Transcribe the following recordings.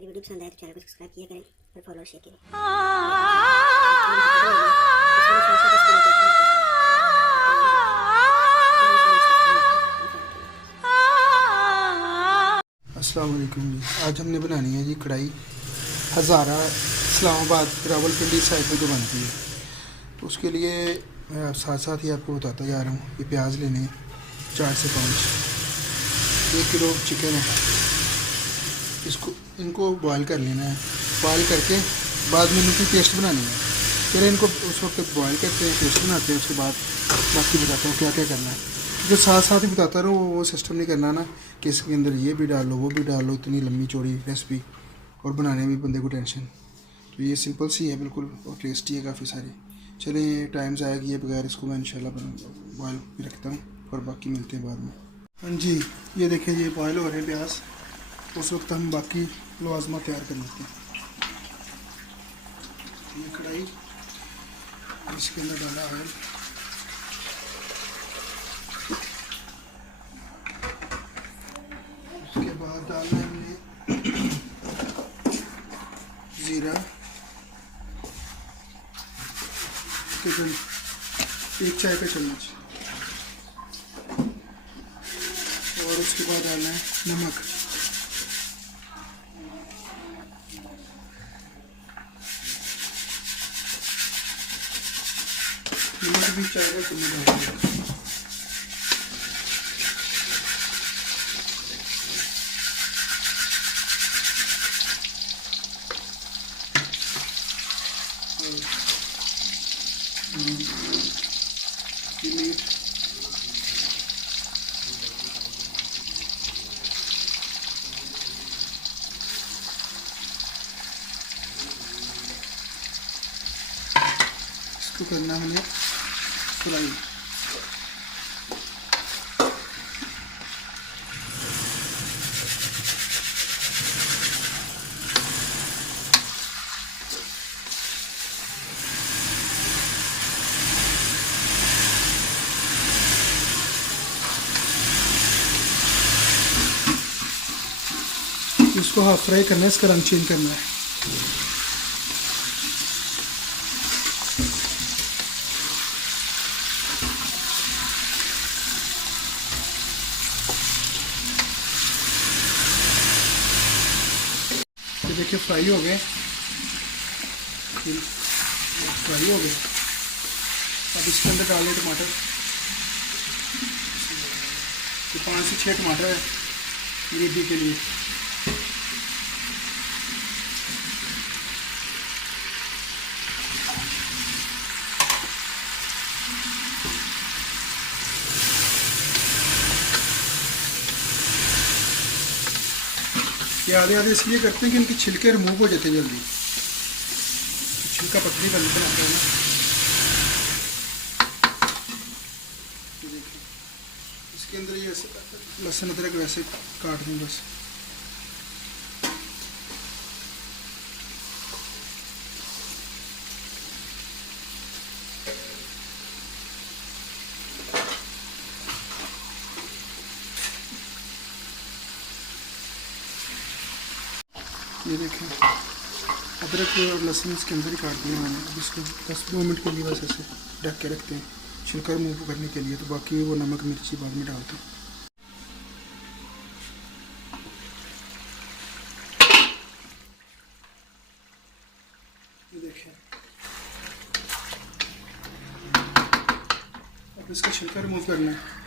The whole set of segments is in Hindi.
मेरी वीडियो पसंद आए तो चैनल को सब्सक्राइब किया करें और फॉलो शेयर करें। अस्सलाम वालेकुम जी। आज हमने बनानी है जी कढ़ाई हज़ारा इस्लामाबाद रावलपिंडी साइड में जो बनती है। तो उसके लिए मैं साथ साथ ही आपको बताता जा रहा हूँ। ये प्याज लेने हैं 4 से 5, 1 किलो चिकन है, इनको बॉयल कर लेना है। बॉयल करके बाद में इनकी पेस्ट बनानी है। फिर इनको उस वक्त बॉयल करते हैं, पेस्ट बनाते हैं, उसके बाद बाकी बताता हूँ क्या क्या करना है। जो साथ साथ ही बताता रहूँ वो सिस्टम नहीं करना ना कि इसके अंदर ये भी डाल लो वो भी डाल लो, इतनी लंबी चौड़ी रेसिपी और बनाने में बंदे को टेंशन। तो ये सिंपल सी है बिल्कुल और टेस्टी है काफ़ी सारी। चलिए टाइम ज़ाया किए बगैर इसको मैं इंशाल्लाह बॉयल भी रखता हूँ और बाकी मिलते हैं बाद में। हाँ जी, ये देखें ये बॉयल हो रहे हैं प्याज। उस वक्त हम बाकी लवाजमा तैयार कर लेते हैं। ये कढ़ाई, इसके अंदर डाला ऑयल, उसके बाद डालना है हमने ज़ीरा तकरीबन 1 चाय का चम्मच, और उसके बाद डालना है नमक। नमक भी चाय का चम्मच डालना है। मीट, इसको करना हमने फ्राई। इसको हाफ फ्राई करना है, इसका रंग चेंज करना है। ये देखिए फ्राई हो गए, फ्राई हो गए। अब इसके अंदर डालें टमाटर। ये 5 से 6 टमाटर है ग्रेवी के लिए। ये आधे आधे इसलिए करते हैं कि इनके छिलके रिमूव हो जाते हैं जल्दी। छिलका पतली बनाता है ना। ये देखिए इसके अंदर ये लहसुन अदरक वैसे काट दूँ बस। ये देखें अदरक और लहसुन इसके अंदर ही काट दिया मैंने। अब इसको 10-2 मिनट के लिए बस ऐसे ढक के रखते हैं छिलका रिमूव करने के लिए। तो बाकी वो नमक मिर्ची बाद में डालते हैं। ये देखें अब इसका छिलका रिमूव करना है।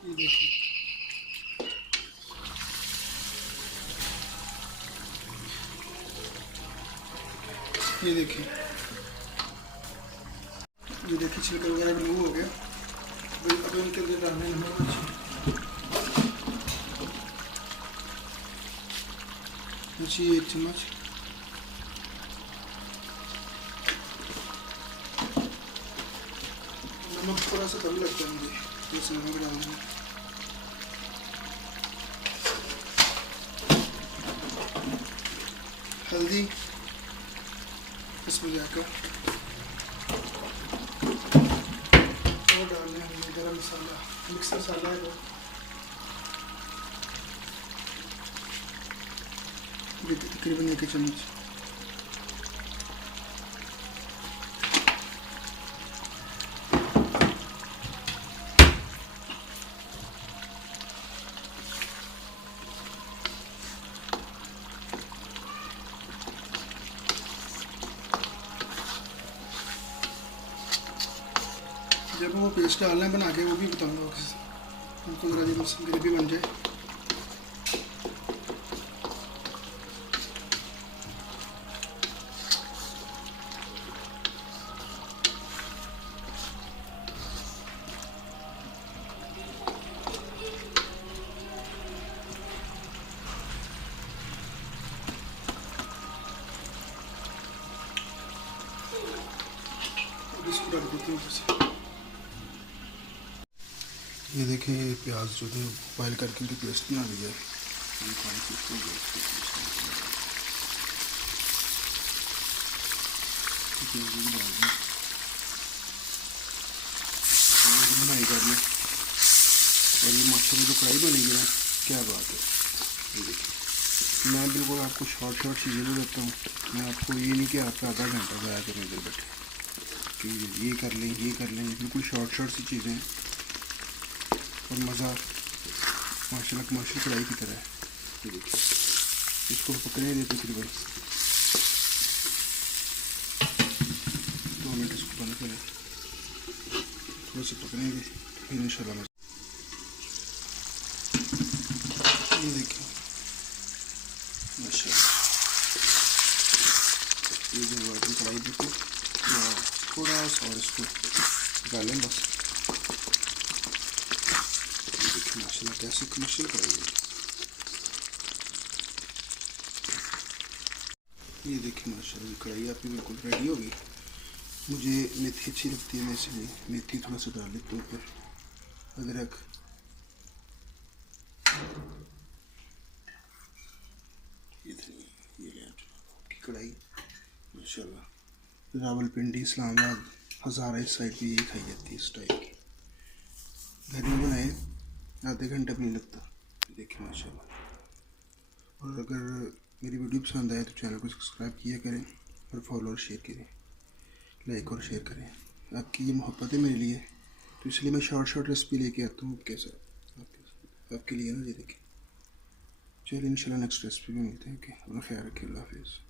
ये देखिए ये देखिए छिलका वगैरह रिमूव हो गया। अब इनके अंदर डालना है नमक मिर्च, 1 चम्मच। नमक थोड़ा सा कम लगता है मुझे, जैसे नमक डालना है। हल्दी, इसमें जाकर और डालना है गरम मसाला, मिक्स मसाला है वो, ये तकरीबन 1 चम्मच। जब वो पेस्ट डालना है बना के वो भी बताऊंगा उनको, ज़रा जब ग्रेवी बन जाए। इसको डाल देते हैं। ये देखें प्याज जो थे बॉयल करके उनकी पेस्ट बना लिया है। बनाई कर लें और ये माशाल्लाह जो कढ़ाई बनेगी ना, क्या बात है। ये देखिए मैं बिल्कुल आपको शॉर्ट चीज़ें भी देता हूँ। मैं आपको ये नहीं कि आपका आधा घंटा ज़ाया करें इधर बैठे कि ये कर लें ये कर लें, बिल्कुल शॉर्ट सी चीज़ें हैं और मज़ा माशाल्लाह कमर्शियल कढ़ाई की तरह है। ये देखिए इसको पकड़ने देते तकरीबन 2 मिनट इसको बंद करें, थोड़ा सा पकड़ेंगे फिर इंशाल्लाह मज़ा। ये देखिए माशाल्लाह ये जो वाइट कढ़ाई देखो थोड़ा सा और इसको डालें बस। माशाल्लाह कैसे कमर्शियल करेंगे। ये देखिए माशाल्लाह कढ़ाई आपकी बिल्कुल रेडी होगी। मुझे मेथी अच्छी लगती है, मैं इसलिए मेथी थोड़ा सा डाल लेता हूँ ऊपर, अदरक, ये धनिया, ये ले आपकी कढ़ाई माशाल्लाह। रावलपिंडी इस्लामाबाद हज़ारा इस साइड भी यही खाई जाती है इस टाइप की। घर में बनाए आधे घंटे भी नहीं लगता। देखिए माशाल्लाह। और अगर मेरी वीडियो पसंद आए तो चैनल को सब्सक्राइब किया करें और फॉलो और शेयर करें, लाइक और शेयर करें। आपकी ये मोहब्बत है मेरे लिए, तो इसलिए मैं शॉर्ट रेसिपी लेके आता हूँ आपके साथ, आपके लिए ना। ये देखिए चलिए इंशाल्लाह नेक्स्ट रेसिपी में मिलते हैं। अपना ख्याल रखिए, अल्लाह हाफिज़।